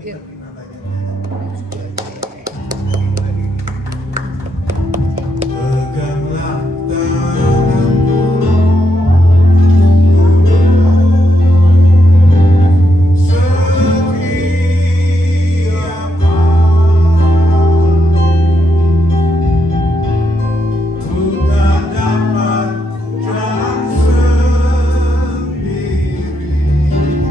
ini tapi nadanya. Peganglah tanganku, setiap ku tak dapat jalan sendiri tanpa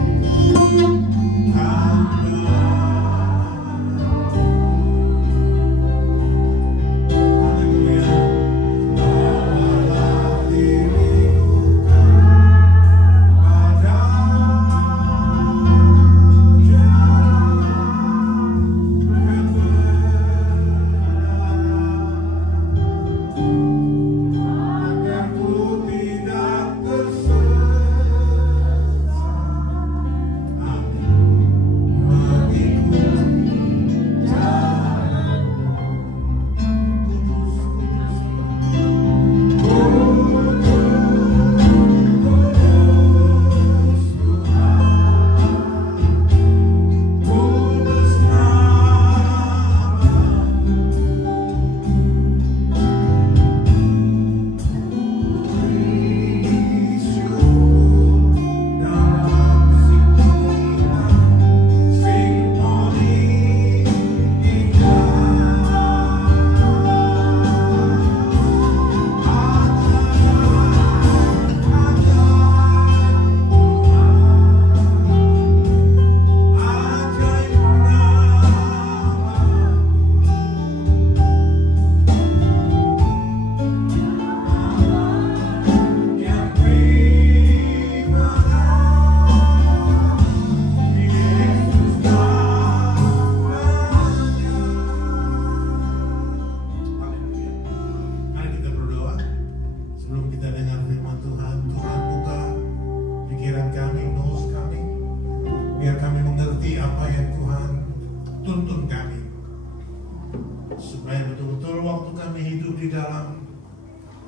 supaya betul-betul waktu kami hidup di dalam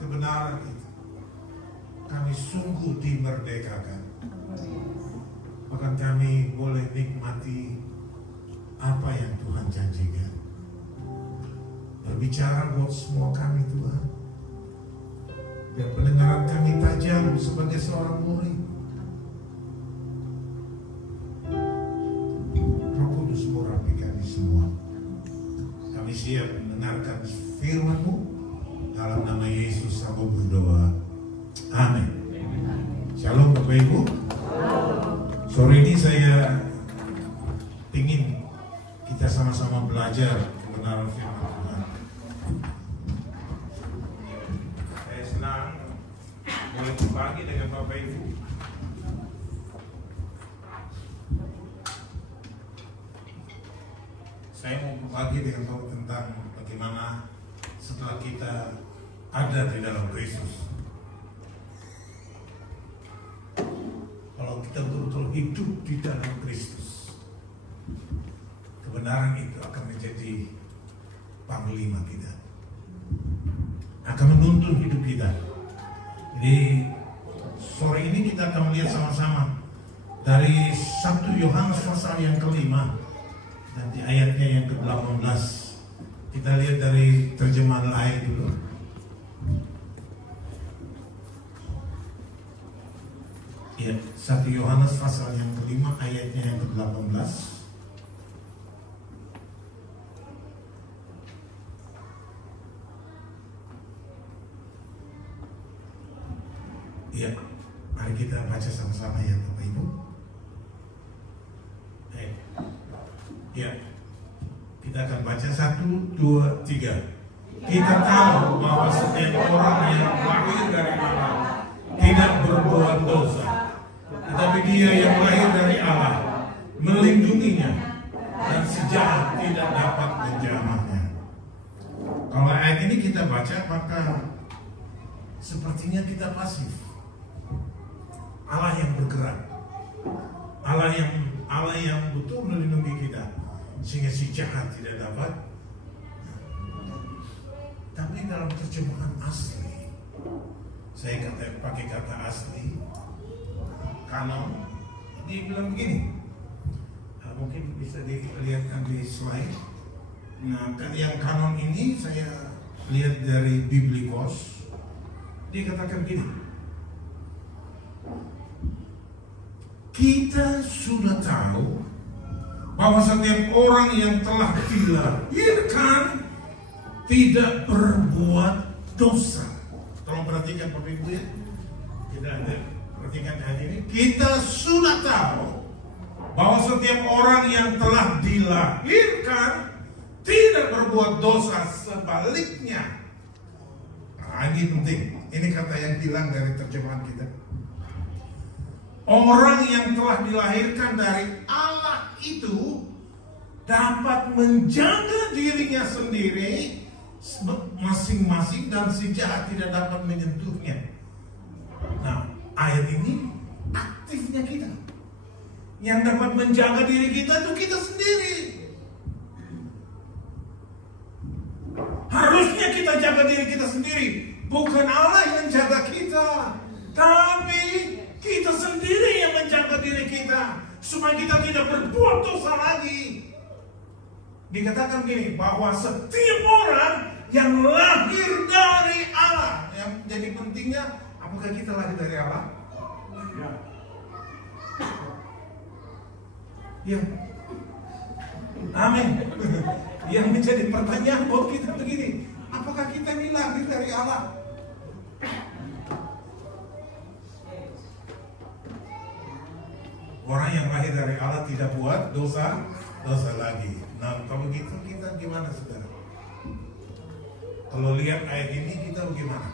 kebenaran itu, kami sungguh dimerdekakan. Bahkan kami boleh nikmati apa yang Tuhan janjikan. Berbicara buat semua kami Tuhan. Biar pendengaran kami tajam sebagai seorang murid. Roh Kudus murapi kami semua. Kami siap mendengarkan firman-Mu. Dalam nama Yesus aku berdoa. Amin. Shalom Bapak Ibu. Sore ini saya ingin kita sama-sama belajar kebenaran firman Tuhan. Saya senang boleh berbagi dengan Bapak Ibu. Saya mau berbagi dengan Bapak tentang bagaimana setelah kita ada di dalam Kristus, kalau kita betul-betul hidup di dalam Kristus, kebenaran itu akan menjadi panglima kita, akan menuntun hidup kita. Jadi sore ini kita akan melihat sama-sama dari 1 Yohanes pasal yang kelima dan di ayatnya yang ke-18. Kita lihat dari terjemahan lain dulu. Ya, 1 Yohanes pasal yang kelima ayatnya yang ke-18. Ya, mari kita baca sama-sama ya Bapak Ibu. Ya, kita akan baca 1, 2, 3. Kita tahu bahwa setiap orang yang lahir dari Allah tidak berbuat dosa, tetapi dia yang lahir dari Allah melindunginya, dan si jahat tidak dapat menjamahnya. Kalau ayat ini kita baca, maka sepertinya kita pasif. Allah yang bergerak, Allah yang betul melindungi kita, sehingga si jahat tidak dapat. Tapi dalam terjemahan asli, saya pakai kata asli, kanon, dia bilang begini, mungkin bisa dilihatkan di slide. Nah, kan yang kanon ini saya lihat dari Biblikos. Dia katakan gini, kita sudah tahu bahwa setiap orang yang telah dilahirkan tidak berbuat dosa. Tolong perhatikan Bapak Ibu ya. Perhatikan hari ini. Kita sudah tahu bahwa setiap orang yang telah dilahirkan tidak berbuat dosa, sebaliknya. Nah, ini penting. Ini kata yang hilang dari terjemahan kita. Orang yang telah dilahirkan dari Allah itu dapat menjaga dirinya sendiri masing-masing dan si jahat tidak dapat menyentuhnya. Nah, ayat ini aktifnya kita. Yang dapat menjaga diri kita itu kita sendiri. Harusnya kita jaga diri kita sendiri. Bukan Allah yang jaga kita, tapi kita sendiri yang menjaga diri kita supaya kita tidak berbuat dosa lagi. Dikatakan gini, bahwa setiap orang yang lahir dari Allah, yang jadi pentingnya, apakah kita lahir dari Allah? Ya. Amin. Yang menjadi pertanyaan buat kita begini, apakah kita ini lahir dari Allah? Orang yang lahir dari Allah tidak buat dosa lagi. Nah, kalau gitu kita gimana, saudara? Kalau lihat ayat ini kita bagaimana?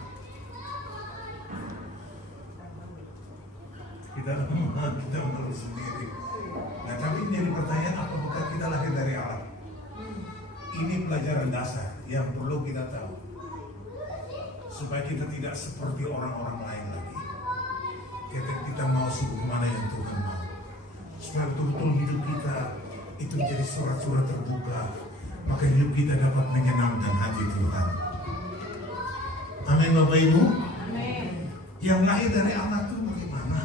Kita menurut sendiri. Nah, tapi jadi pertanyaan, apakah kita lahir dari Allah? Ini pelajaran dasar yang perlu kita tahu supaya kita tidak seperti orang-orang lain lagi. Kita mau sungguh mana yang Tuhan mau. Supaya betul-betul hidup kita itu menjadi surat-surat terbuka, maka hidup kita dapat menyenangkan hati Tuhan. Amin Bapak Ibu. Amin. Yang lahir dari Allah itu bagaimana?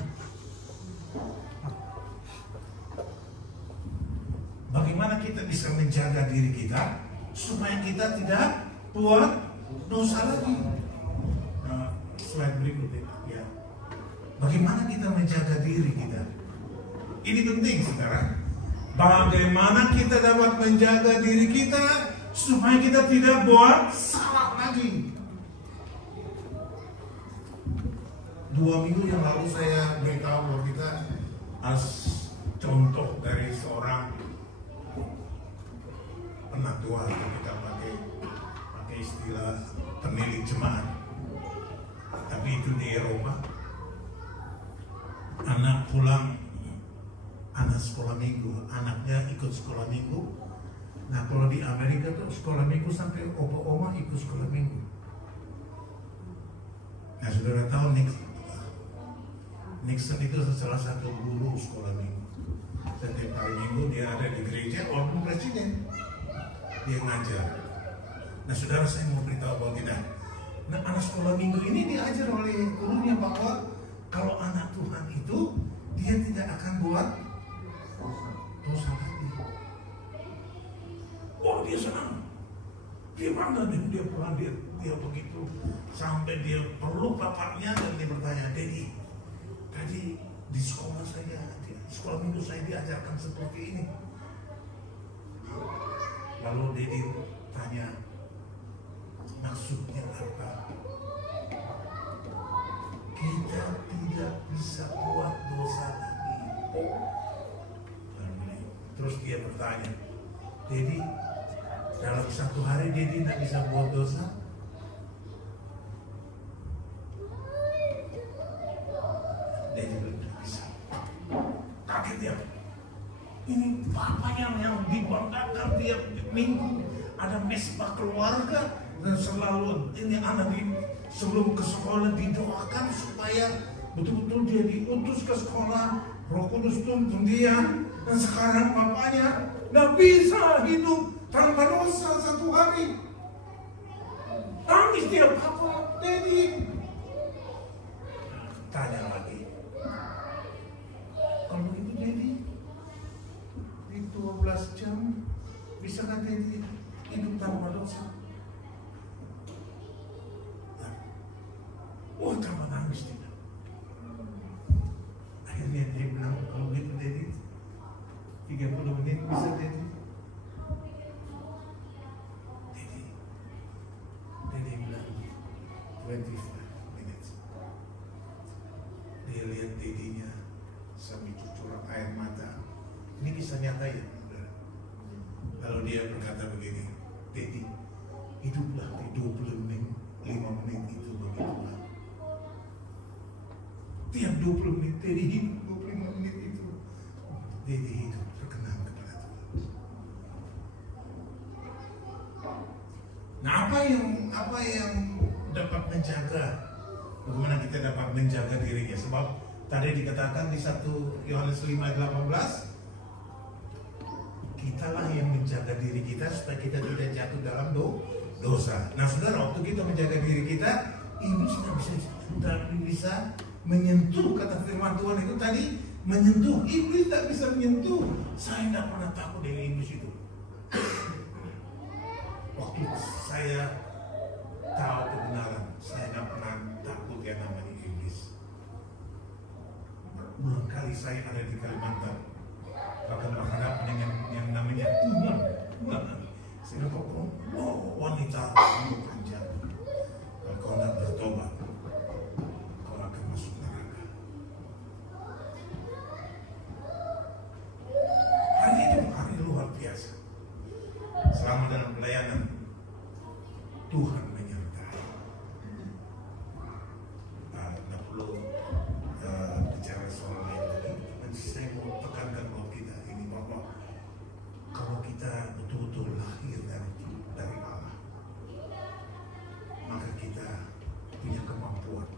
Bagaimana kita bisa menjaga diri kita supaya kita tidak buat dosa lagi? Nah, slide berikutnya ya. Bagaimana kita menjaga diri kita? Ini penting, saudara. Bagaimana kita dapat menjaga diri kita supaya kita tidak buat salah lagi? 2 minggu yang lalu saya beritahu bahwa kita as contoh dari seorang penatua, kita pakai istilah penilik jemaat, tapi itu di Eropa. Anak pulang, anak sekolah minggu, anaknya ikut sekolah minggu. Nah, kalau di Amerika tuh sekolah minggu sampai opa-oma ikut sekolah minggu. Nah, saudara tahu Nixon itu salah satu guru sekolah minggu. Setiap hari minggu dia ada di gereja, walaupun presiden dia ngajar. Nah, saudara, saya mau beritahu bahwa kita, nah, anak sekolah minggu ini diajar oleh gurunya bahwa kalau anak Tuhan itu dia tidak akan buat dosa lagi. Oh, dia senang. Dia bangga, dia pulang, dia begitu sampai dia peluk bapaknya dan dia bertanya, Daddy, tadi di sekolah saya, di sekolah minggu saya diajarkan seperti ini. Lalu Daddy tanya, maksudnya apa? Kita tidak bisa buat dosa lagi. Terus dia bertanya, Daddy, dalam satu hari Daddy tidak bisa buat dosa? Daddy belum bisa. Kaget dia. Ini bapaknya yang dibanggakan tiap minggu. Ada mesbah keluarga dan selalu ini anak sebelum ke sekolah didoakan supaya betul-betul dia diutus ke sekolah. Roh Kudus tuntun dia, dan sekarang bapaknya nggak bisa hidup tanpa dosa satu hari. Nangis dia, Papa, Daddy. Tanya lagi, kalau begitu Daddy, itu 12 jam, bisakah Dedi hidup tanpa dosa? Oh, tambah nangis dia. Akhirnya dia bilang, kalau gitu Dedi 30 menit bisa Dedi. Dedi bilang 25 minutes. Dia lihat Dedinya sambil curang air mata. Ini kisah nyata ya. Lalu dia berkata begini, Dedi, hiduplah di 25 menit itu begitu lama. Tiap 20 menit Dedi hidup 25 menit itu. Dedi hidup terkenal kepada Tuhan. Nah, apa yang dapat menjaga? Bagaimana kita dapat menjaga dirinya? Sebab tadi dikatakan di 1 Yohanes 5:18, kitalah yang menjaga diri kita supaya kita tidak jatuh dalam dosa. Nah, saudara, waktu kita menjaga diri kita, iblis tidak bisa menyentuh. Kata firman Tuhan itu tadi, menyentuh. Iblis tak bisa menyentuh. Saya tidak pernah takut dengan iblis itu. Waktu saya tahu kebenaran, saya tidak pernah takut yang namanya iblis. Berulang kali saya ada di Kalimantan, bahkan berhadapan dengan yang namanya Tuhan. Saya kok wanita rambut panjang, kalau kau tidak bertobat, kau akan masuk neraka. Hari itu hari luar biasa. Selama dalam pelayanan, Tuhan menyertai. Tidak perlu bicara soal lain lagi. Saya mau tekankan buat kita ini bahwa kalau kita betul-betul lahir dari Allah, maka kita punya kemampuan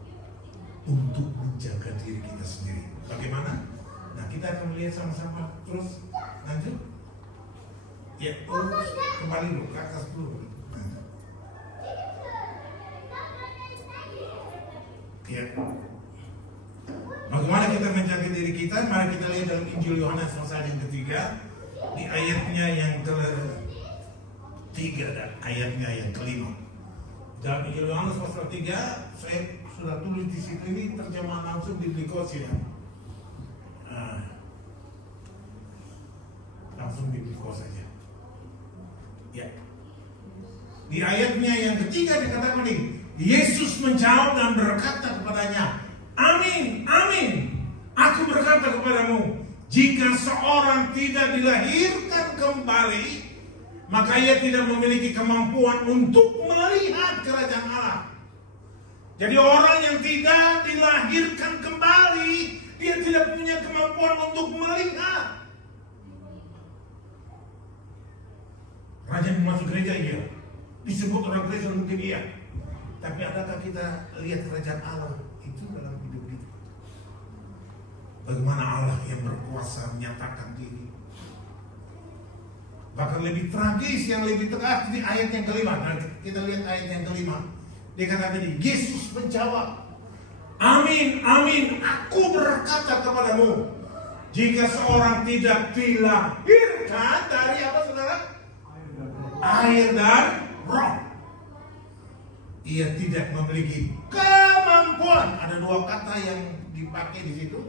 untuk menjaga diri kita sendiri. Bagaimana? Nah, kita akan melihat sama-sama. Terus lanjut. Ya, kembali dulu ke atas dulu. Ya. Bagaimana kita menjaga diri kita? Mari kita lihat dalam Injil Yohanes pasal yang ketiga, di ayatnya yang ke-3 dan ayatnya yang ke-5. Dalam Injil Yohanes pasal 3, saya sudah tulis di situ, ini terjemahan langsung di Blikos ya. Langsung di Blikos saja. Ya. Di ayatnya yang ketiga dikatakan ini, Yesus menjawab dan berkata kepadanya, amin, amin, aku berkata kepadamu, jika seorang tidak dilahirkan kembali, maka ia tidak memiliki kemampuan untuk melihat kerajaan Allah. Jadi orang yang tidak dilahirkan kembali, dia tidak punya kemampuan untuk melihat. Raja masuk gereja, iya. Disebut orang Kristen mungkin iya. Tapi adakah kita lihat kerajaan Allah itu dalam hidup kita? Bagaimana Allah yang berkuasa menyatakan diri? Bahkan lebih tragis, yang lebih tegas di ayat yang ke-5. Nah, kita lihat ayat yang ke-5. Dia katakan ini, Yesus menjawab, amin, amin, aku berkata kepadamu, jika seorang tidak dilahirkan dari apa, saudara? Air dan roh, ia tidak memiliki kemampuan. Ada dua kata yang dipakai di situ.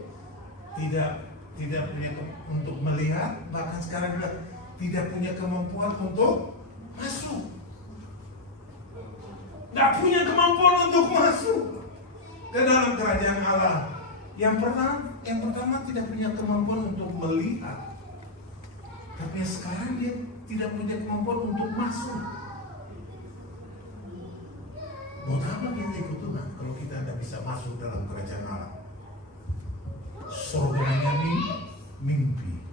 Tidak punya untuk melihat, bahkan sekarang juga tidak punya kemampuan untuk masuk. Tidak punya kemampuan untuk masuk ke dalam kerajaan Allah. Yang pertama tidak punya kemampuan untuk melihat. Tapi sekarang dia tidak punya kemampuan untuk masuk. Buat apa kita ikut Tuhan kalau kita tidak bisa masuk dalam kerajaan Allah? Surganya mimpi.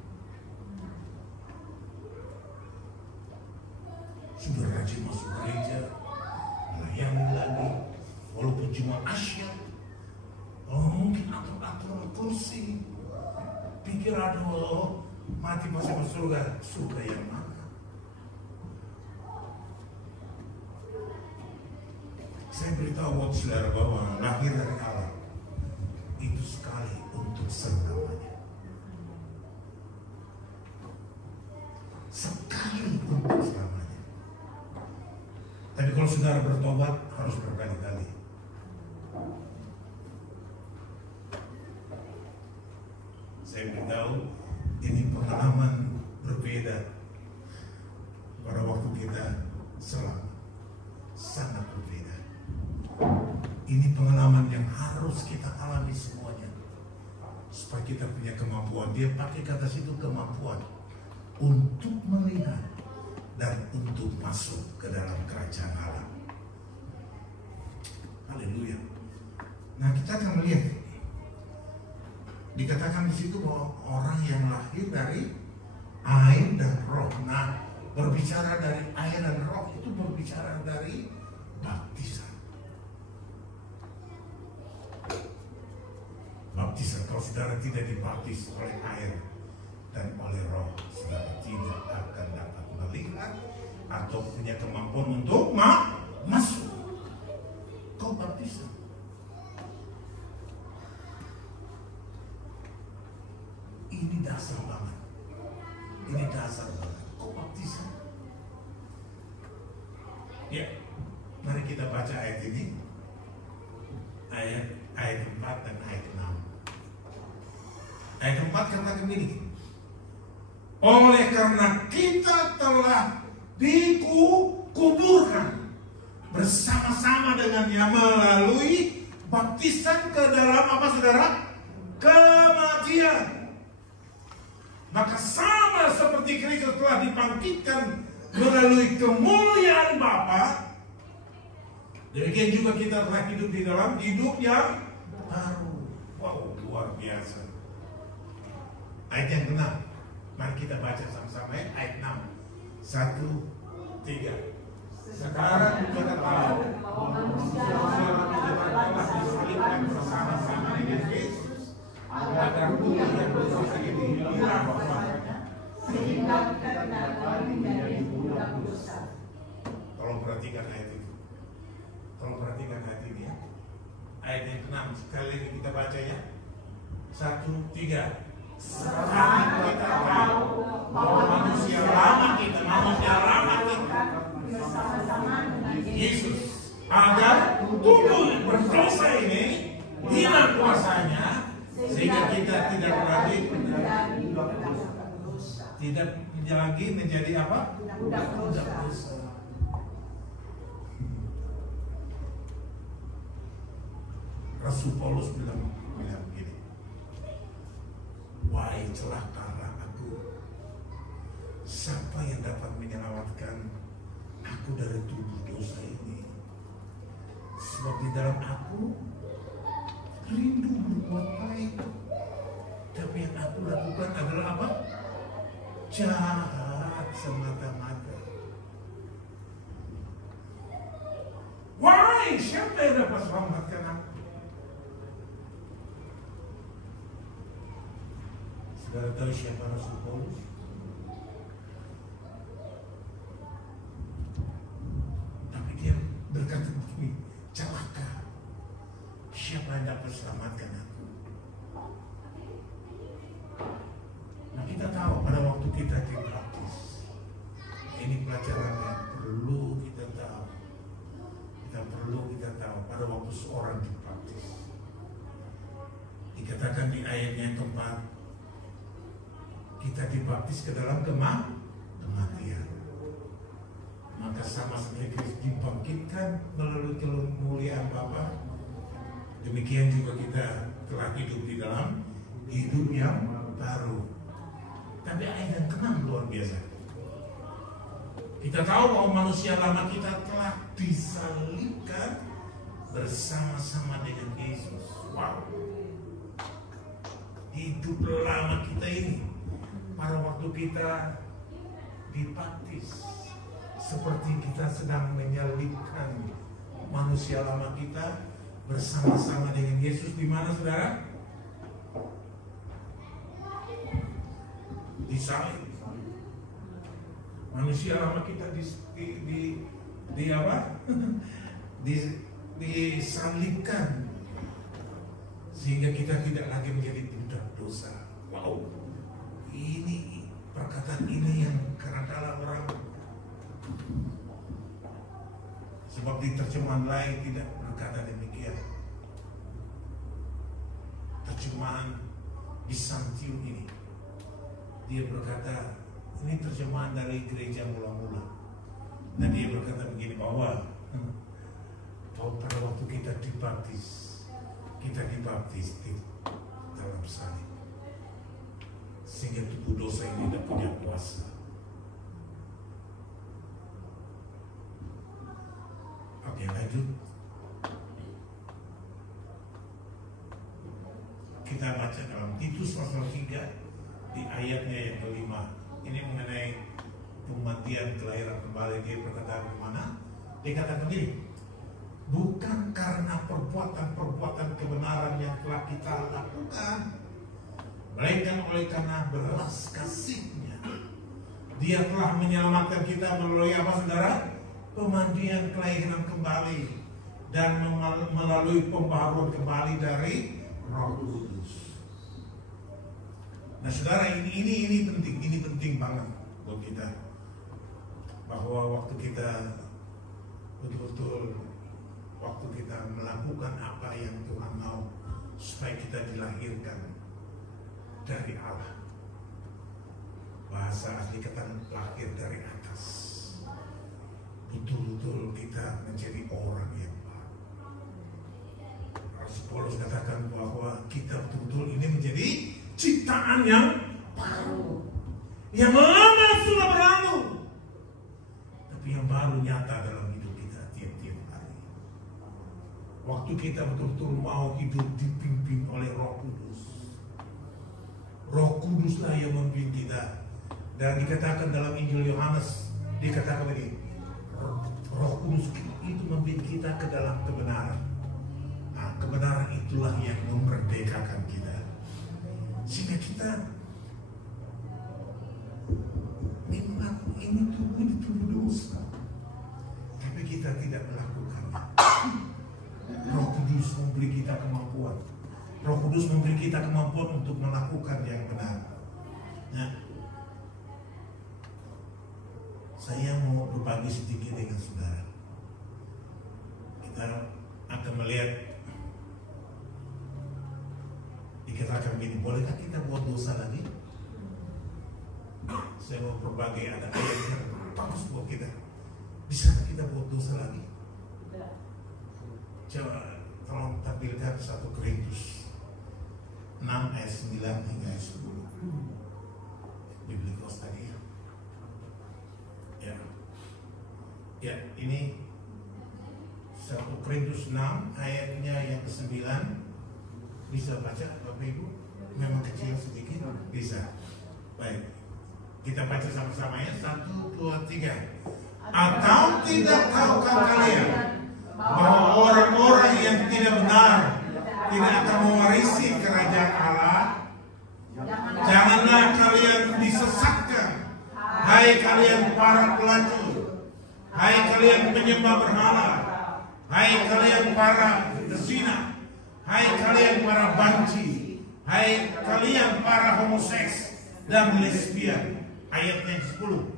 Sudah rajin masuk gereja, melayani lagi, walaupun cuma asyik. Mungkin atur-atur kursi, pikir aduh mati masuk ke surga yang mana? Saya beritahu buat saudara bahwa lahir dari Allah itu sekali untuk selamanya. kalau saudara bertobat harus berkali-kali. Saya beritahu ini pengalaman berbeda pada waktu kita selamat, sangat berbeda. Ini pengalaman yang harus kita alami semuanya supaya kita punya kemampuan. Dia pakai kata situ, kemampuan untuk melihat dan untuk masuk ke dalam kerajaan Allah. Haleluya. Nah, kita akan melihat dikatakan di situ bahwa orang yang lahir dari air dan roh. Nah, berbicara dari air dan roh itu berbicara dari baptisan. Baptisan, kalau saudara tidak dibaptis oleh air dan oleh roh, saudara tidak akan dapat melihat atau punya kemampuan untuk masuk ke baptisan. Ini dasar banget. Ini dasar banget. Kok baptisan? Ya, mari kita baca ayat ini. Ayat 4 dan ayat 6. Ayat 4 katakan begini. Oleh karena kita telah dikuburkan bersama-sama dengannya melalui baptisan ke dalam apa saudara? Kematian. Maka sama seperti Kristus telah dibangkitkan melalui kemuliaan Bapa, demikian juga kita telah hidup di dalam hidup yang baru. Wow, luar biasa. Ayat yang ke-6. Mari kita baca sama-sama ya. Ayat 6. 1, 3. Sekarang kita tahu bahwa manusia telah disalibkan bersama-sama dengan Yesus agar tubuh dan dosa ini hilang sehingga kita tidak lagi menjadi budak dosa. Tolong perhatikan ayat itu. Tolong perhatikan ayat ini ya. Ayat yang ke-6 sekali lagi kita baca ya. 1, 3. Sekarang kita tahu bahwa manusia lama kita bersama-sama dengan Yesus agar tubuh berdosa ini hilang kuasanya, sehingga kita tidak lagi menjadi apa? Budak dosa. Rasul Paulus bilang begini. Wahai celakalah aku, siapa yang dapat menyelamatkan aku dari tubuh dosa ini? Sebab di dalam aku rindu berbuat baik, tapi yang aku lakukan adalah apa? Jahat semata-mata. Wahai siapa yang dapat selamatkan aku? Saudara tahu siapa Rasul Paulus? Tapi dia berkata begini, celaka, siapa yang dapat selamatkan aku? Nah, kita tahu pada waktu kita dibaptis, ini pelajaran yang perlu kita tahu. Kita tahu pada waktu seorang dibaptis, dikatakan di ayat yang keempat, kita dibaptis ke dalam kematian. Maka sama seperti Kristus dibangkitkan melalui kemuliaan Bapa, demikian juga kita telah hidup di dalam hidup yang baru. Tapi ayat yang ke-6 luar biasa. Kita tahu bahwa manusia lama kita telah disalibkan bersama-sama dengan Yesus. Wow. Hidup lama kita ini pada waktu kita dibaptis, seperti kita sedang menyalibkan manusia lama kita bersama-sama dengan Yesus. Di mana saudara? Disalib. Manusia lama kita di apa? disalibkan sehingga kita tidak lagi menjadi budak dosa. Wow. Ini perkataan ini yang kadang-kadang orang Sebab di terjemahan lain tidak berkata demikian. Terjemahan Bizantium ini, dia berkata, ini terjemahan dari gereja mula-mula. Dan dia berkata begini, bahwa pada waktu kita dibaptis di dalam salib, sehingga tubuh dosa ini tidak punya kuasa. Oke, lanjut. Kita baca dalam Titus pasal 3 di ayatnya yang kelima. Ini mengenai kematian, kelahiran kembali. Dia berkata kemana? Dia kata begini, bukan karena perbuatan-perbuatan kebenaran yang telah kita lakukan, melainkan oleh karena belas kasih-Nya. Dia telah menyelamatkan kita melalui apa, saudara? Pemandian kelahiran kembali dan melalui pembaharuan kembali dari Roh Kudus. Nah, saudara, ini penting banget buat kita, bahwa waktu kita betul-betul melakukan apa yang Tuhan mau, supaya kita dilahirkan dari Allah. Bahasa asli kata lahir dari atas. Betul-betul kita menjadi orang yang baru. Rasul Paulus katakan bahwa kita betul-betul ini menjadi ciptaan yang baru. Yang lama sudah berlalu, tapi yang baru nyata dalam hidup kita tiap-tiap hari. Waktu kita betul-betul mau hidup dipimpin oleh Roh Kudus. Roh Kuduslah yang memimpin kita. Dan dikatakan dalam Injil Yohanes, dikatakan begini, Roh Kudus itu memimpin kita ke dalam kebenaran. Nah, kebenaran itulah yang memerdekakan kita, sehingga kita memang ini tubuh dosa, tapi kita tidak melakukannya. Roh Kudus memberi kita kemampuan. Roh Kudus memberi kita kemampuan untuk melakukan yang benar. Nah, saya mau berbagi sedikit dengan saudara. Kita akan melihat, dikatakan begini, bolehkah kita buat dosa lagi? Saya mau berbagi, ada ayat yang bagus buat kita. Bisa kita buat dosa lagi? Coba tolong tampilkan 1 Korintus 6 ayat 9 hingga ayat 10. Biblikos tadi. Ya, ini 1 Korintus 6 ayatnya yang ke-9. Bisa baca Bapak Ibu? Memang kecil sedikit? Bisa. Baik, kita baca sama-sama ya. 1, 2, 3. Atau tidak tahukah kalian bahwa orang-orang yang tidak benar tidak akan mewarisi kerajaan Allah? Janganlah kalian disesatkan, hai kalian para pelacur, hai kalian penyembah berhala, hai kalian para pezina, hai kalian para banci, hai kalian para homoseks dan lesbian. Ayatnya 10.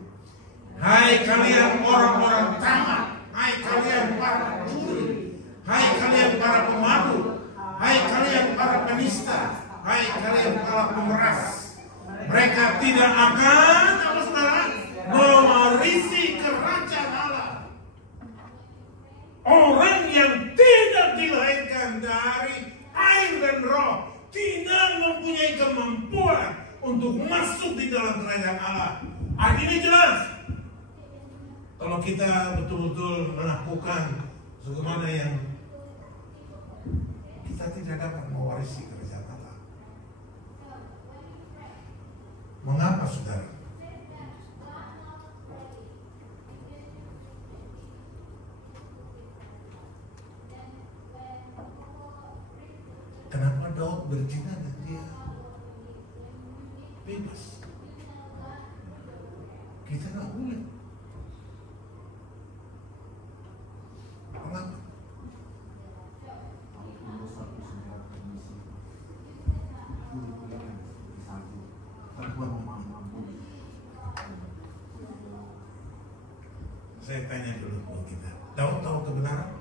Hai kalian orang-orang tamat, hai kalian para juri, hai kalian para pemabuk, hai kalian para penista, hai kalian para pemeras. Mereka tidak akan, apa saudara, mewarisi kerajaan Allah. Orang yang tidak dilahirkan dari air dan roh tidak mempunyai kemampuan untuk masuk di dalam kerajaan Allah. Artinya jelas, kalau kita betul-betul melakukan sebagaimana yang kita tidak dapat mewarisi kerajaan Allah. Mengapa, saudara? Kenapa Daud berzina dan dia bebas? Kita nggak boleh. Mengapa? Saya tanya dulu buat kita. Daud tahu kebenaran?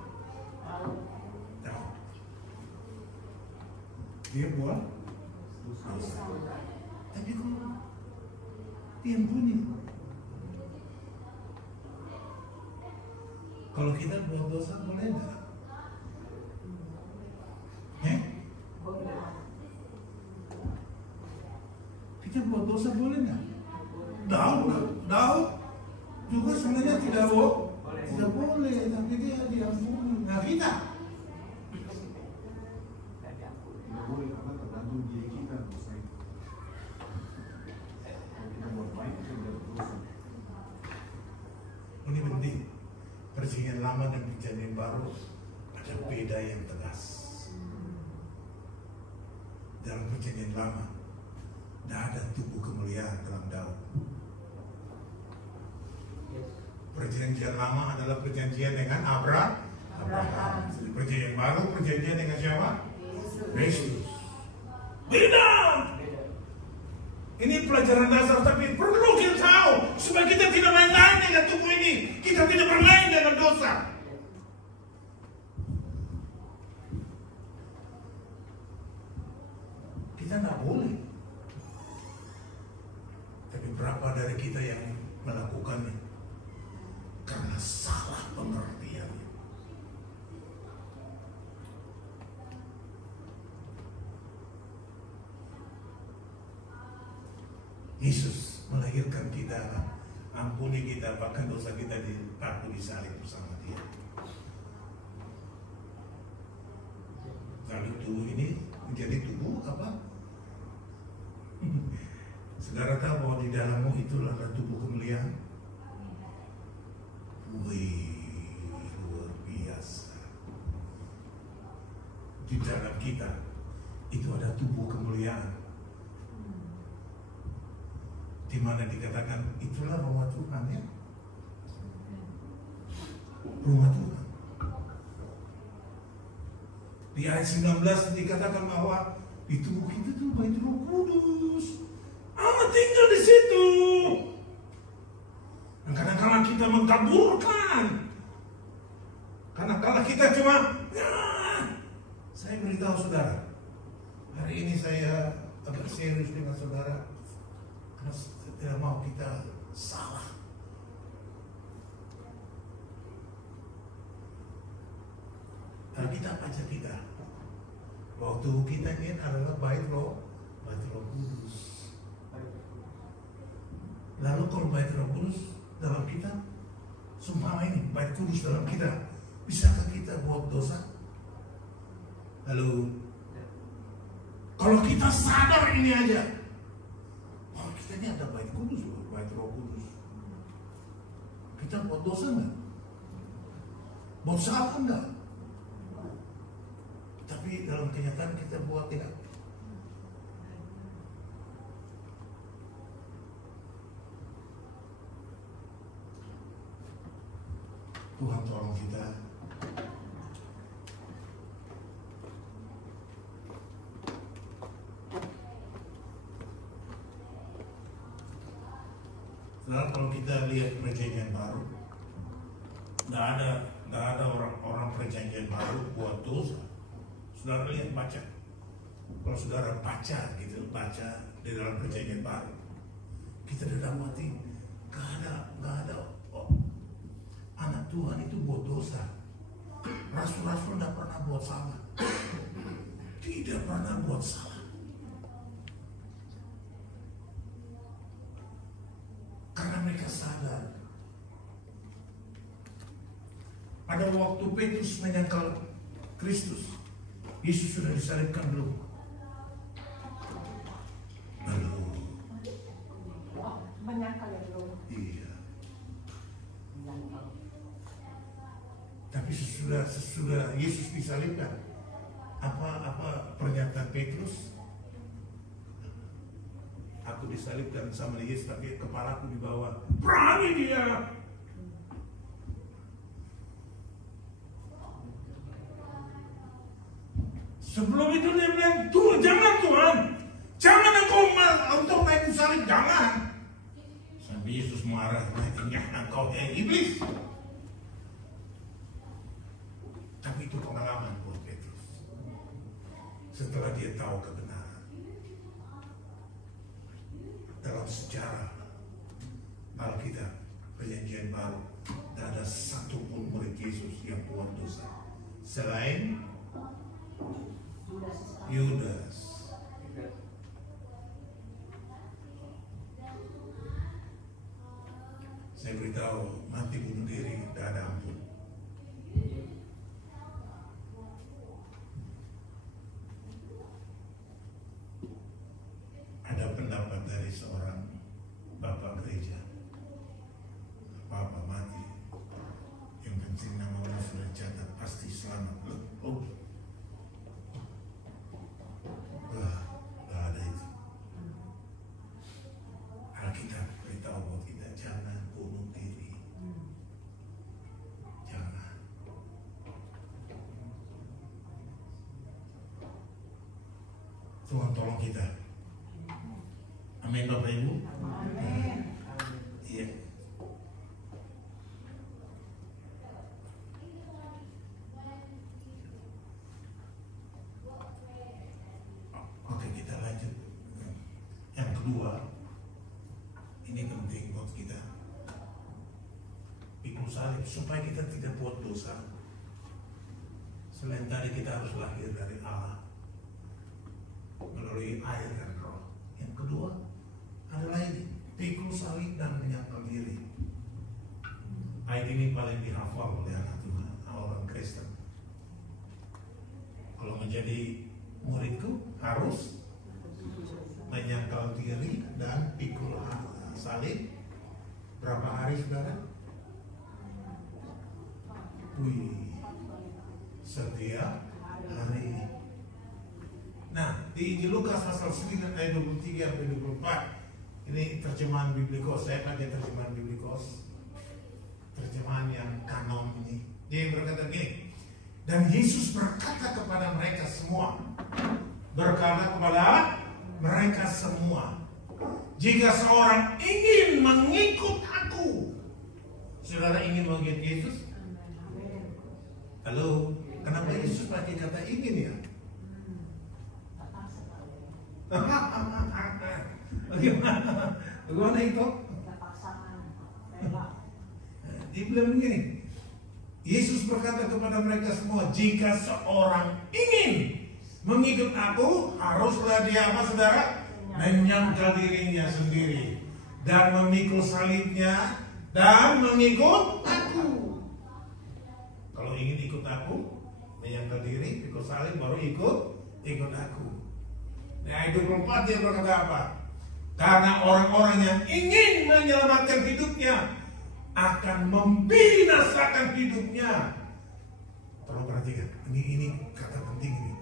Tahu. Dia buat dosa. Tapi kok dia bunyi? Kalau kita buat dosa boleh enggak? Kita buat dosa boleh enggak? Daud juga sebenarnya tidak boleh, tapi dia diampuni. Nah kita tidak boleh karena tergantung diri kita. Kita buat baik kita berdosa. Ini penting. Perjanjian lama dan perjanjian baru ada beda yang tegas. Dalam perjanjian lama tidak ada tubuh kemuliaan dalam Daud. Perjanjian lama adalah perjanjian dengan Abraham. Perjanjian baru perjanjian dengan siapa? Yesus. Beda. Ini pelajaran dasar, tapi perlu kita tahu supaya kita tidak main-main dengan tubuh ini. Kita tidak bermain dengan dosa. Kita tidak boleh. Tapi berapa dari kita yang melakukannya karena salah pengertiannya? Yesus melahirkan kita, ampuni kita, bahkan dosa kita dipatuh disalib bersama Dia. Lalu tubuh ini menjadi tubuh apa? Saudara tahu bahwa di dalammu itulah tubuh kemuliaan. Wih, luar biasa. Di dalam kita itu ada tubuh kemuliaan, di mana dikatakan itulah rumah Tuhan, ya. Rumah Tuhan. Di ayat 19 dikatakan bahwa di tubuh kita itu bait Roh Kudus. Allah tinggal di situ. Dan kadang-kadang kita mengkaburkan. Karena kita cuma, saya beritahu saudara, hari ini saya agak serius dengan saudara, karena tidak mau kita salah. Kalau kita baca kita, bahwa tubuh kita ini adalah bait Roh Kudus. Lalu kalau bait Roh Kudus dalam kita, sumpah ini bait kudus dalam kita, bisakah kita buat dosa? Lalu kalau kita sadar ini aja, oh kita ini ada bait kudus, bait Roh Kudus, kita buat dosa nggak? Buat salah nggak? Tapi dalam kenyataan kita buat tidak. Tuhan tolong kita. Sekarang kalau kita lihat perjanjian baru, nggak ada orang perjanjian baru buat dosa. Saudara lihat, baca. Kalau saudara baca di dalam perjanjian baru, kita didapati nggak ada anak Tuhan itu buat dosa. Rasul-rasul tidak pernah buat salah. Tidak pernah buat salah. Karena mereka sadar. Pada waktu Petrus menyangkal Kristus, Yesus sudah disalibkan belum? Lalu menyangkal ya belum? Iya. Tapi sesudah Yesus disalibkan, apa pernyataan Petrus? Aku disalibkan sama Yesus, tapi kepalaku di bawah. Berani dia. Sebelum itu dia bilang, Tuhan, jangan engkau untuk naik salib, jangan. Sampai Yesus marah. karena engkau iblis. Tapi itu pengalaman buat Petrus. Setelah dia tahu kebenaran. Dalam sejarah Alkitab Perjanjian Baru, tidak ada satupun murid Yesus yang buat dosa selain Yudas. Saya beritahu, mati bunuh diri tidak ada ampun. Ada pendapat dari seorang bapak gereja, apa mati, yang penting nama Allah sudah catat, pasti selamat. Oh, ada itu. Alkitab beritahu bahwa kita jangan bunuh diri, jangan. Tuhan tolong kita. Amin Bapak Ibu. Amin. Iya. Oke, kita lanjut. Yang kedua, ini penting buat kita. Pikul salib supaya kita tidak buat dosa. Selain tadi kita harus lahir dari Allah melalui air dan roh. Yang kedua adalah ini, pikul salib dan menyangkal diri. Ayat ini paling dihafal oleh anak Tuhan, orang Kristen. Kalau menjadi muridku harus menyangkal diri dan pikul salib. Berapa hari saudara? Setiap hari. Nah, di Lukas pasal 9 ayat 23 sampai 24, ini terjemahan Biblikos. Saya pakai terjemahan Biblikos, terjemahan yang kanon ini. Dia berkata gini, dan Yesus berkata kepada mereka semua, jika seorang ingin mengikut aku. Saudara ingin mengikut Yesus? Halo, kenapa Yesus pakai kata ingin ya? Bagaimana itu? Dia bilang begini, Yesus berkata kepada mereka semua, jika seorang ingin mengikut aku, haruslah dia apa saudara? Menyangkal dirinya sendiri dan memikul salibnya dan mengikut aku. Kalau ingin ikut aku, menyangkal diri, ikut salib, baru ikut aku. Nah, itu 24 dia berkata apa? Karena orang-orang yang ingin menyelamatkan hidupnya akan membinasakan hidupnya. Tolong perhatikan, ini kata penting ini.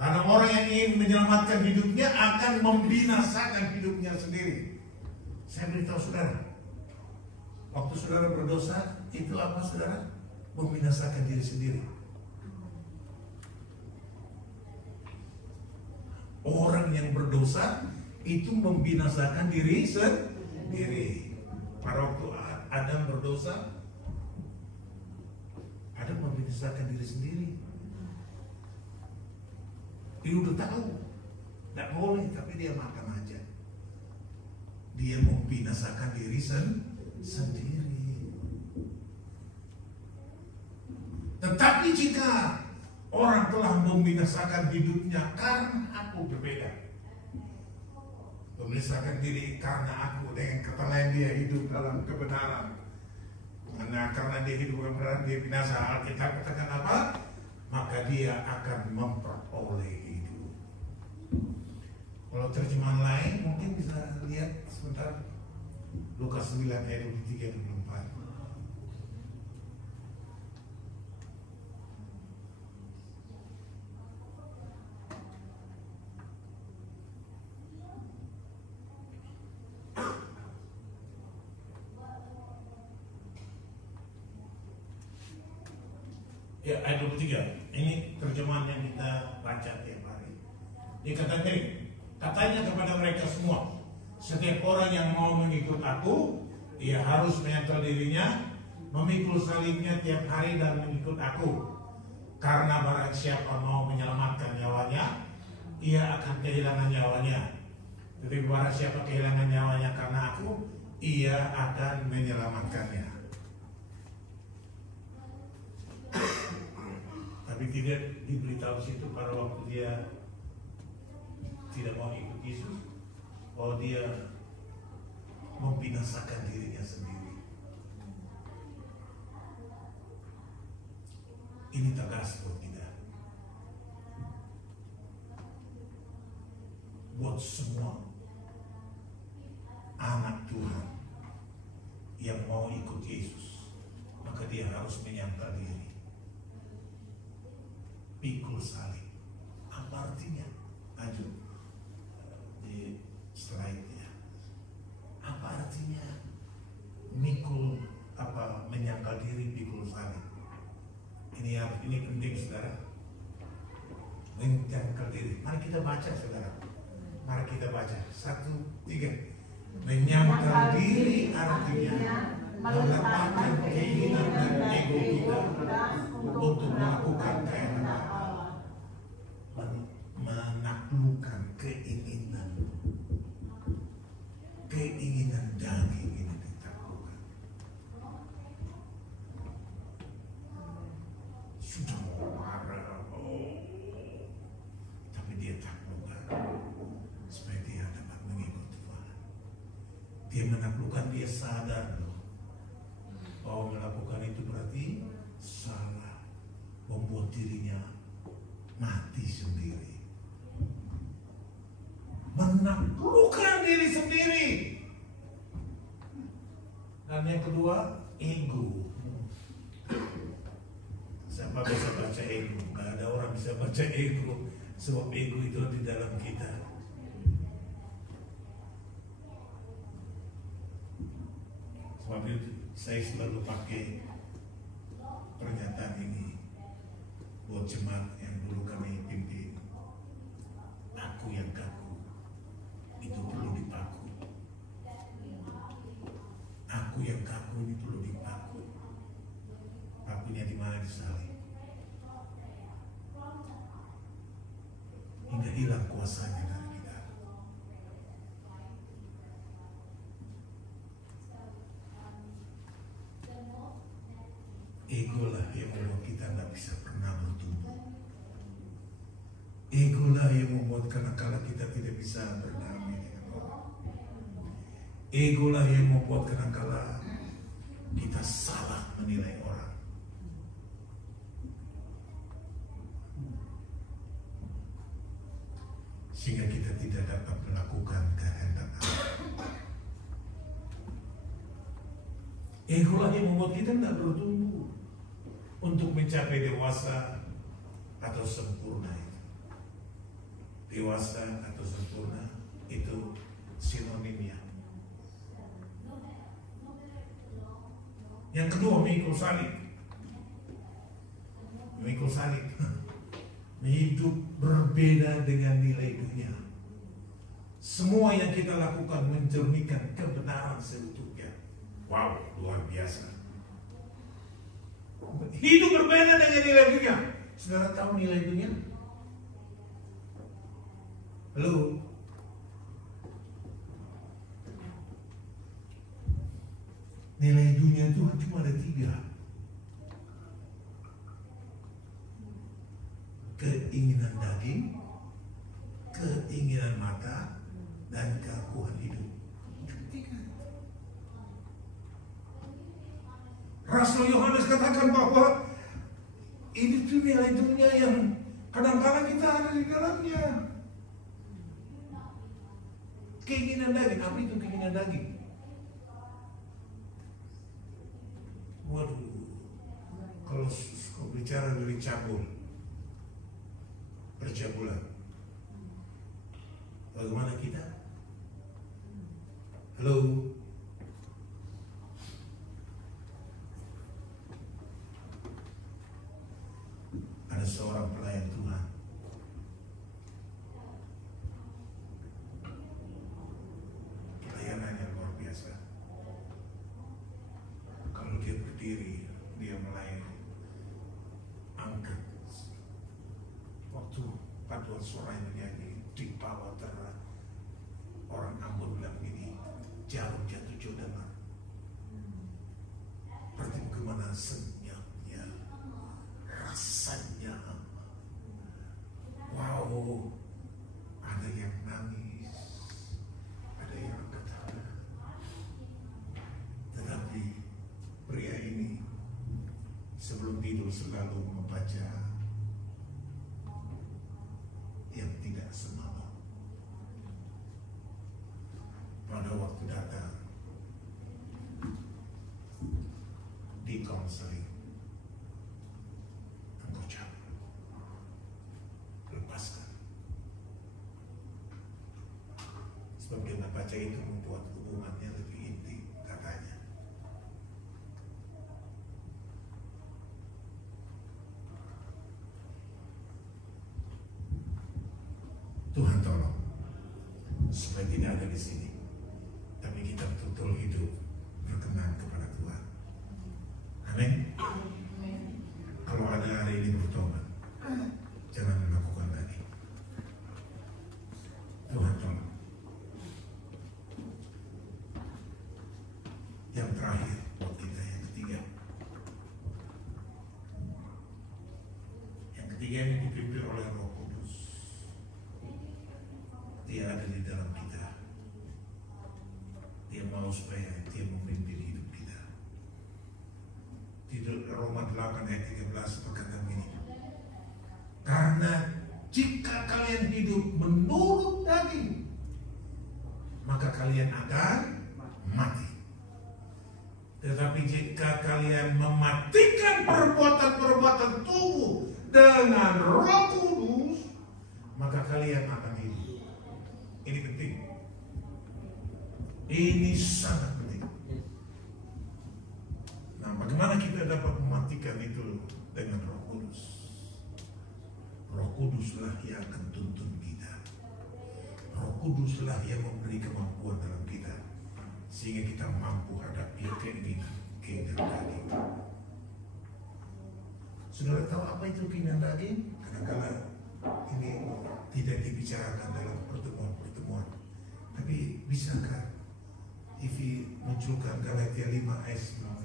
Karena orang yang ingin menyelamatkan hidupnya akan membinasakan hidupnya sendiri. Saya beritahu saudara, waktu saudara berdosa, itu apa saudara? Membinasakan diri sendiri. Orang yang berdosa itu membinasakan diri sendiri. Pada waktu Adam berdosa, Adam membinasakan diri sendiri. Dia udah tahu tidak boleh, tapi dia makan aja. Dia membinasakan diri sendiri. Tetapi jika orang telah membinasakan hidupnya karena aku, berbeda. Membinasakan diri karena aku, dengan kata lain dia hidup dalam kebenaran. Karena dia hidup dalam kebenaran, dia binasa. Alkitab katakan apa? Maka dia akan memperoleh hidup. Kalau terjemahan lain mungkin bisa lihat sebentar, Lukas 9 ayat 23 dan 24. Ya, ayat 23. Ini terjemahan yang kita baca tiap hari. Dia katanya kepada mereka semua, setiap orang yang mau mengikut aku harus menyangkal dirinya, memikul salibnya tiap hari dan mengikut aku. Karena barang siapa mau menyelamatkan nyawanya, ia akan kehilangan nyawanya. Tetapi barang siapa kehilangan nyawanya karena aku, ia akan menyelamatkannya. Tapi tidak diberitahu situ pada waktu dia tidak mau ikut Yesus, bahwa dia membinasakan dirinya sendiri. Ini tegas buat kita, buat semua anak Tuhan yang mau ikut Yesus, maka dia harus menyangkal diri, pikul salib. Apa artinya? Lanjut di slide-nya. Apa artinya mikul, menyangkal diri, pikul salib? Ini penting, saudara. Menyangkal diri. Mari kita baca, saudara. Mari kita baca. 1, 3. Menyangkal diri artinya meletakkan keinginan dan ego kita untuk melakukan kehendak Allah, menaklukkan keinginan daging ini ditaklukkan. Sudah mau marah, tapi dia taklukkan supaya dia dapat mengikut Tuhan. Dia menaklukkan, dia sadar bahwa melakukan itu berarti salah, membuat dirinya mati sendiri. Menaklukkan diri sendiri. Dan yang kedua, ego. Siapa bisa baca ego? Gak ada orang bisa baca ego, sebab ego itu di dalam kita. Sebab itu saya selalu pakai pernyataan ini buat jemaat yang dulu kami pimpin. Aku yang kaku itu perlu dipaku. Aku yang kaku ini perlu dipaku. Pakunya di mana? Di salib. Hingga hilang kuasanya dari kita. Ego lah yang membuat kita tidak bisa pernah bertumbuh. Ego lah yang membuat kadang-kadang kita tidak bisa berdamai dengan orang. Ego lah yang membuat kadang-kadang kita salah menilai orang. Sehingga kita tidak dapat melakukan kehendak Allah. Ego lah yang membuat kita tidak bertumbuh untuk mencapai dewasa atau sempurna itu. Dewasa atau sempurna itu sinonimnya. Yang kedua, memikul salib. Memikul salib. Hidup berbeda dengan nilai dunia. Semua yang kita lakukan mencerminkan kebenaran seutuhnya. Wow, luar biasa. Hidup berbeda dengan nilai dunia. Saudara tahu nilai dunia? Halo? Nilai dunia itu cuma ada 3. Keinginan daging, keinginan mata, dan keakuan hidup. Rasul Yohanes katakan bahwa ini tuh nilai dunia yang kadang-kadang kita ada di dalamnya. Keinginan daging, apa itu keinginan daging? Waduh, kalau bicara dari cabul, percabulan, bagaimana kita? Halo? Ada seorang pelayan Tuhan. Pelayanannya luar biasa. dia mulai angkat waktu paduan suara yang nyanyi di bawah tanah. Orang Ambon bilang begini, jarum jatuh jodoh. Berarti bagaimana senyapnya, rasanya. Wow, ada yang nangis, ada yang ketawa. Tetapi pria ini sebelum tidur selalu membaca yang tidak semalam. Pada waktu datang di konseling, engkau cabut, lepaskan. Sebab dengan baca itu membuat hubungannya lebih intim, katanya. Tuhan tolong supaya tidak ada di sini, tapi kita betul-betul hidup berkenan kepada Tuhan. Amin. Kalau ada hari ini bertobat, jangan melakukan lagi. Tuhan tolong. Yang terakhir buat kita, yang ketiga. Yang ketiga ini dipimpin oleh Roh Kudus. Dia ada di dalam kita. Dia mau supaya dia memimpin hidup kita. Di Roma 8 ayat 13 berkata begini, karena jika kalian hidup menurut daging, maka kalian akan mati. Tetapi jika kalian mematikan perbuatan-perbuatan tubuh dengan Roh Kudus, maka kalian akan hidup. Ini penting. Ini sangat penting. Nah, bagaimana kita dapat mematikan itu dengan Roh Kudus? Roh Kuduslah yang akan tuntun kita. Roh Kuduslah yang memberi kemampuan dalam kita, sehingga kita mampu hadapi keinginan daging. Saudara tahu apa itu keinginan daging? Kadang-kadang ini tidak dibicarakan dalam pertemuan-pertemuan. Tapi bisakah TV munculkan Galatia 5 ayat 19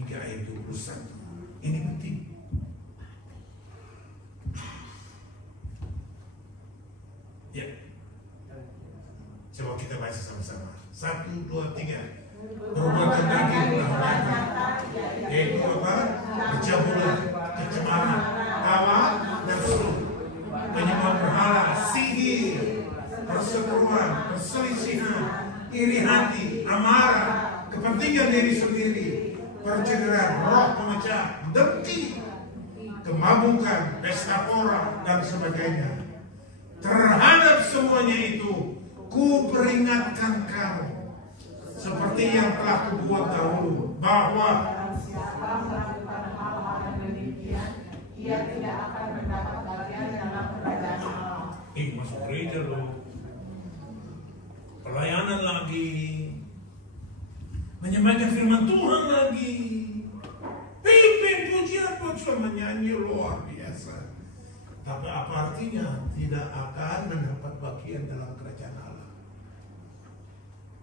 hingga ayat 21? Ini penting. Ya. Coba kita baca sama-sama. 1, 2, 3. Perbuatan daging yaitu apa? Pencabulan, kecemaran, tawa, nafsu, penyembah berhala, sihir, perseteruan, perselisihan, iri hati, amarah, kepentingan diri sendiri, percederaan, roh pemecah, dengki, kemabukan, pesta pora, dan sebagainya. Terhadap semuanya itu, ku peringatkan kamu, seperti yang telah kubuat dahulu, bahwa siapa melakukan hal-hal yang demikian, ia tidak akan mendapat bagian dalam kerajaan Allah. Masuk gereja loh, pelayanan lagi, menyampaikan firman Tuhan lagi, pimpin pujian menyanyi luar biasa. Tapi apa artinya? Tidak akan mendapat bagian dalam kerajaan Allah.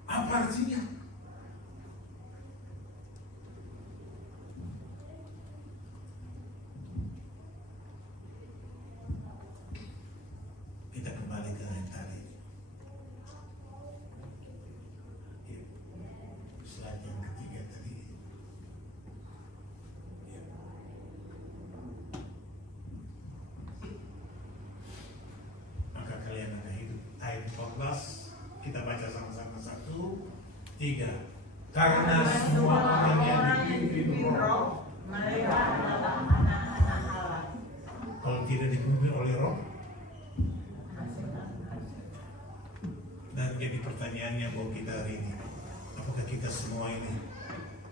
Apa artinya? Kita kembali ke yang tadi. Slide yang ketiga tadi. Ya. Maka kalian akan hidup. Ayat 14 kita baca sama-sama. 1, 3. Karena semua orang yang dipimpin Roh, mereka adalah anak-anak Allah. kalau tidak dipimpin oleh Roh, dan jadi pertanyaannya buat kita hari ini, apakah kita semua ini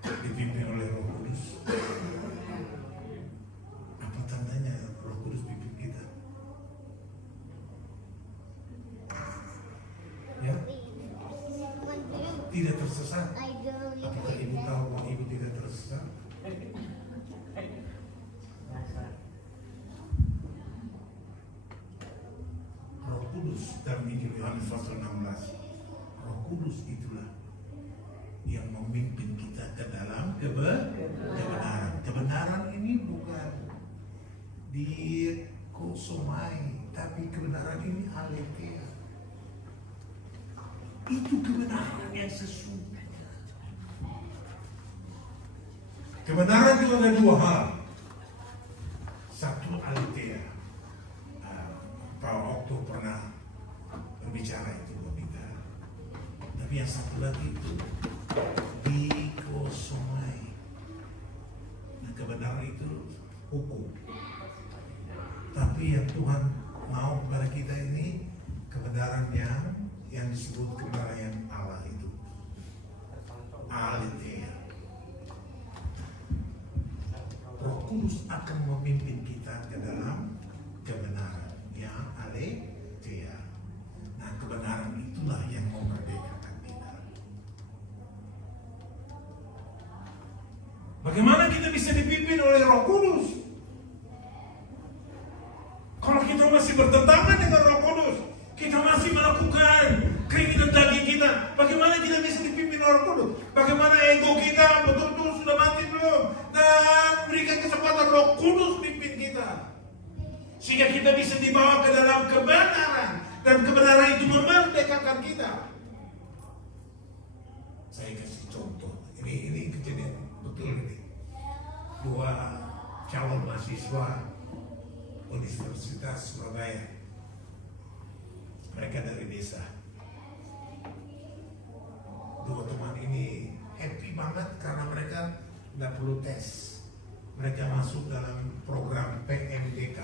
dipimpin oleh Roh Kudus? Apa tandanya Roh Kudus pimpin kita? Ya, tidak tersesat. Apakah ibu tahu bahwa ibu tidak tersesat? pasal 16. Roh Kudus itulah yang memimpin kita ke dalam kebenaran. Kebenaran ini bukan dikosomai, tapi kebenaran ini aletheia. Itu kebenaran yang sesungguhnya. Kebenaran itu ada dua hal. Satu aletheia. Pak Okto pernah berbicara itu buat kita. Tapi yang satu lagi itu dikosomai. Nah, kebenaran itu hukum. Tapi yang Tuhan mau kepada kita ini kebenaran yang disebut kebenaran Allah itu aletheia. Roh Kudus akan memimpin kita ke dalam kebenaran yang aletheia. Nah, kebenaran itulah yang memerdekakan kita. Bagaimana kita bisa dipimpin oleh Roh Kudus? Kalau kita masih bertentangan dengan Roh Kudus, kita masih melakukan keinginan daging kita, bagaimana kita bisa dipimpin oleh Roh Kudus? Bagaimana ego kita betul-betul sudah mati belum? Dan berikan kesempatan Roh Kudus pimpin kita, sehingga kita bisa dibawa ke dalam kebenaran, dan kebenaran itu memerdekakan kita. Saya kasih contoh, ini kejadian betul ini. Dua calon mahasiswa Universitas Surabaya, mereka dari desa. Dua teman ini happy banget karena mereka nggak perlu tes. Mereka masuk dalam program PMDK.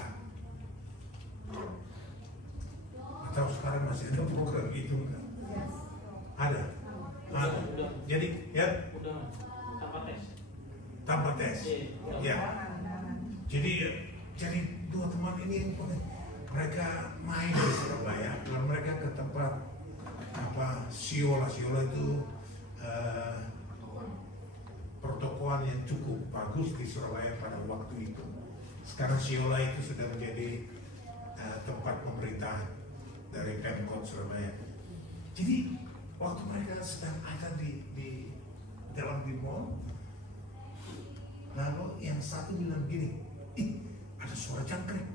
Atau sekarang masih ada program itu kan? Ada. Jadi ya tanpa tes. Ya. Jadi dua teman ini mereka main di Surabaya, lalu mereka ke tempat Siola itu pertokoan yang cukup bagus di Surabaya pada waktu itu. Sekarang Siola itu sudah menjadi tempat pemerintahan dari Pemkot Surabaya. Jadi waktu mereka sedang ada di dalam mall, lalu yang satu bilang gini, ada suara jangkrik.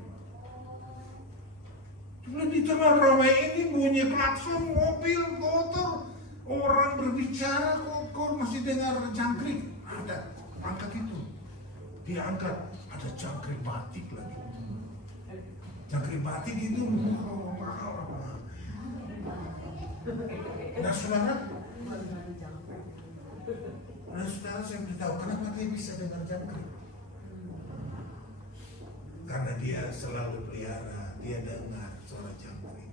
Cuma di tengah ramai ini bunyi klakson mobil, motor, orang berbicara, kok masih dengar jangkrik. Ada, angkat itu. Dia angkat, ada jangkrik batik lagi. Jangkrik batik itu mahal. Nah saudara, saya beritahu kenapa dia bisa dengar jangkrik. Karena dia selalu pelihara, dia dengar suara jangkrik.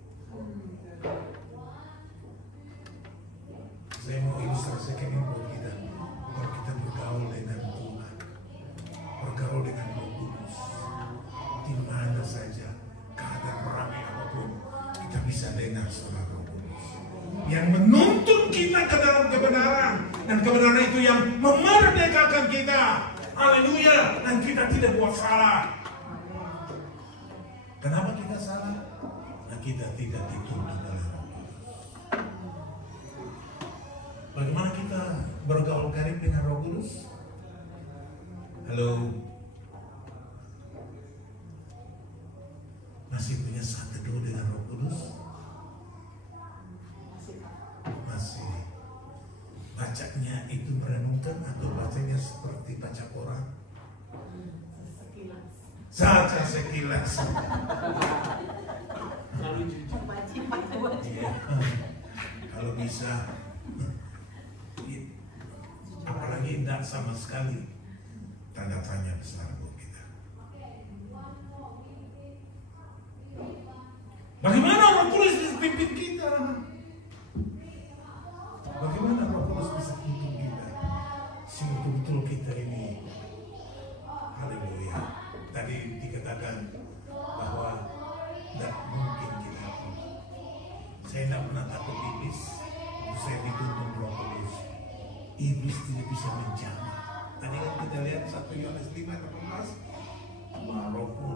Saya mau ilustrasikan ini buat kita. Kalau kita bergaul dengan Tuhan, bergaul dengan Roh Kudus, di mana saja, keadaan ramai apapun, kita bisa dengar suara Roh Kudus yang menuntun kita ke dalam kebenaran, dan kebenaran itu yang memerdekakan kita. Haleluya! Dan kita tidak buat salah. Kenapa kita salah? Nah, kita tidak dituntun oleh Roh Kudus. Bagaimana kita bergaul karib dengan Roh Kudus? Halo? Masih punya saat teduh dengan Roh Kudus? Masih. Bacanya itu merenungkan atau bacanya seperti baca Quran? Saja sekilas. Ya, kalau bisa, apalagi tidak sama sekali, tanda tanya besar buat kita. Bagaimana Roh Kudus bisa pimpin kita? Bagaimana Roh Kudus bisa pimpin kita? Sehingga betul-betul kita ini, haleluya. Tadi dikatakan bahwa tidak mungkin kita. Saya tidak pernah takut iblis. Saya dituntun Roh Kudus. Iblis tidak bisa menjamah. Tadi kan kita lihat 1 Yohanes 5:18, walaupun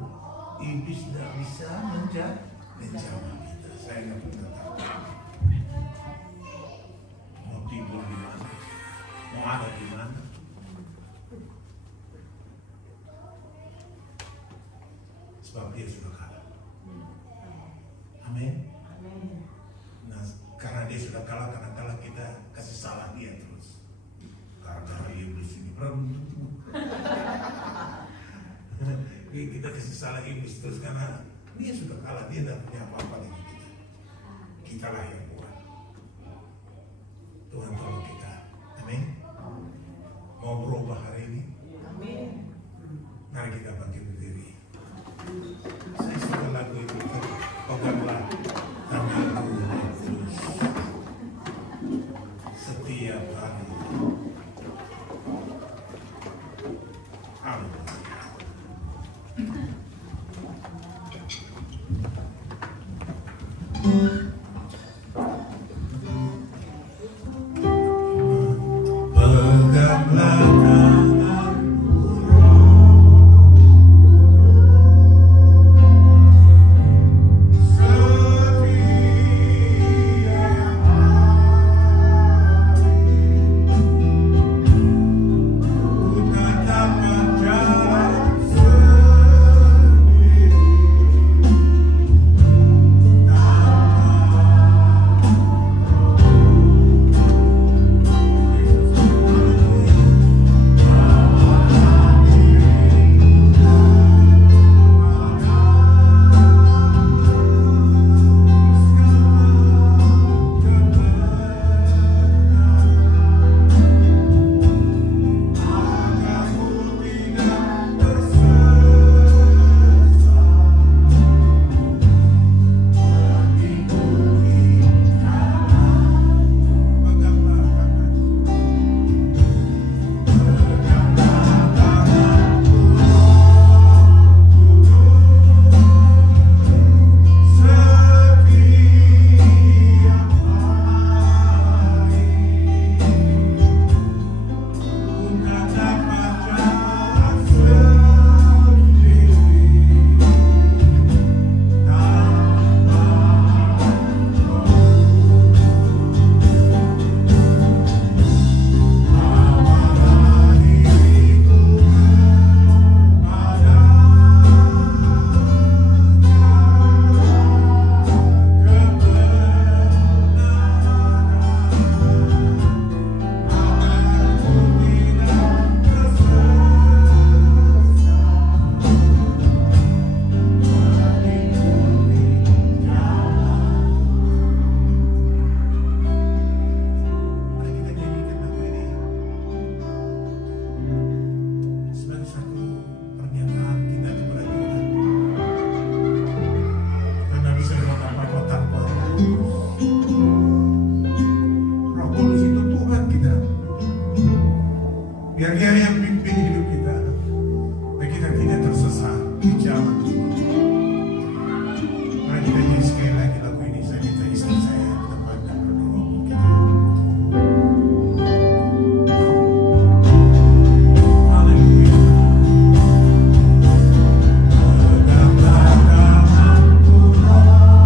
iblis tidak bisa menjamah kita. Saya tidak pernah takut. tidur di mana, mau ada di mana. Sebab dia sudah kalah. Amin. Nah, karena dia sudah kalah, kadang-kadang kita kasih salah dia terus. Karena iblis ini kita kasih salah iblis terus karena dia sudah kalah, dia tidak punya apa-apa dengan kita. Kita lah yang buat. Tuhan tolong kita. Amin. Mau berubah hari ini? Amin. Mari kita bangkit berdiri. Saya suka lagu itu. Peganglah tanganku Yesus setiap hari. Haleluya. Peganglah biar dia yang pimpin hidup kita, dan kita tidak tersesat di jalan ini. Mari kita nyanyi sekali lagi lagu ini. Saya minta istri saya tempat dan berdoa untuk kita. Haleluya. Peganglah tanganku setiap hari.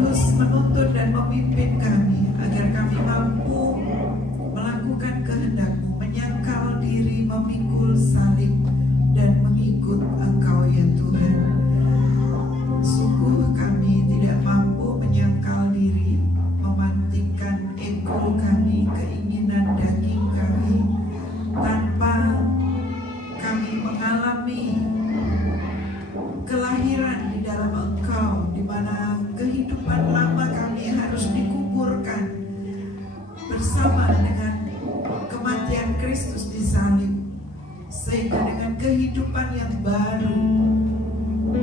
Kudus menuntun dan memimpin kami agar kami mampu melakukan kehendak-Mu, menyangkal diri, memikul salib dan mengikut Engkau ya Tuhan. Sungguh kami tidak mampu menyangkal diri, memantingkan ego kami, keinginan daging kami, tanpa kami mengalami kelahiran di dalam Engkau, di mana kehidupan lama kami harus dikuburkan bersama dengan kematian Kristus di salib, sehingga dengan kehidupan yang baru,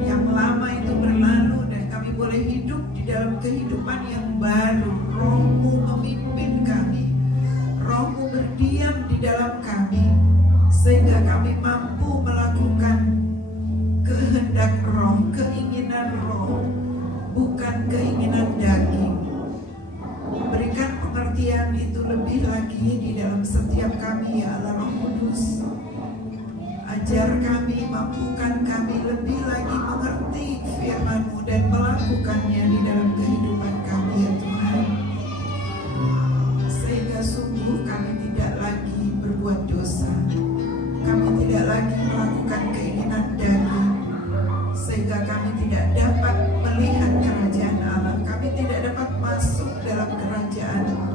yang lama itu berlalu dan kami boleh hidup di dalam kehidupan yang baru. Roh-Mu memimpin kami, Roh-Mu berdiam di dalam kami, sehingga kami mampu melakukan kehendak Roh, keinginan Roh, bukan keinginan daging. Berikan pengertian itu lebih lagi di dalam setiap kami ya Allah Roh Kudus. Ajar kami, mampukan kami lebih lagi mengerti firman-Mu dan melakukannya di dalam kehidupan kami ya Tuhan. Sehingga sungguh kami tidak lagi berbuat dosa, kami tidak lagi melakukan keinginan daging, sehingga kami tidak dapat melihat kerajaan Allah, kami tidak dapat masuk dalam kerajaan-Mu.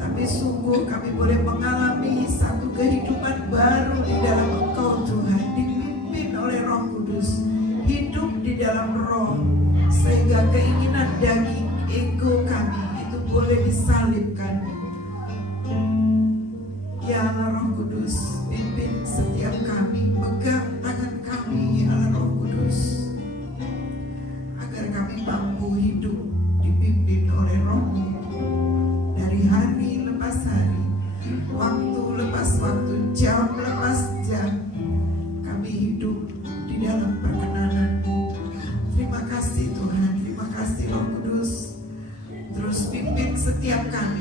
Tapi sungguh kami boleh mengalami satu kehidupan baru di dalam Engkau Tuhan, dipimpin oleh Roh Kudus, hidup di dalam Roh, sehingga keinginan daging, ego kami itu boleh disalibkan. Ya Allah Roh Kudus, pimpin setiap kami, pegang tangan kami ya Allah Roh Kudus, agar kami mampu hidup dipimpin oleh Roh-Mu dari hari lepas hari, waktu lepas waktu, jam lepas jam, kami hidup di dalam perkenanan-Mu. Terima kasih Tuhan, terima kasih Roh Kudus. Terus pimpin setiap kami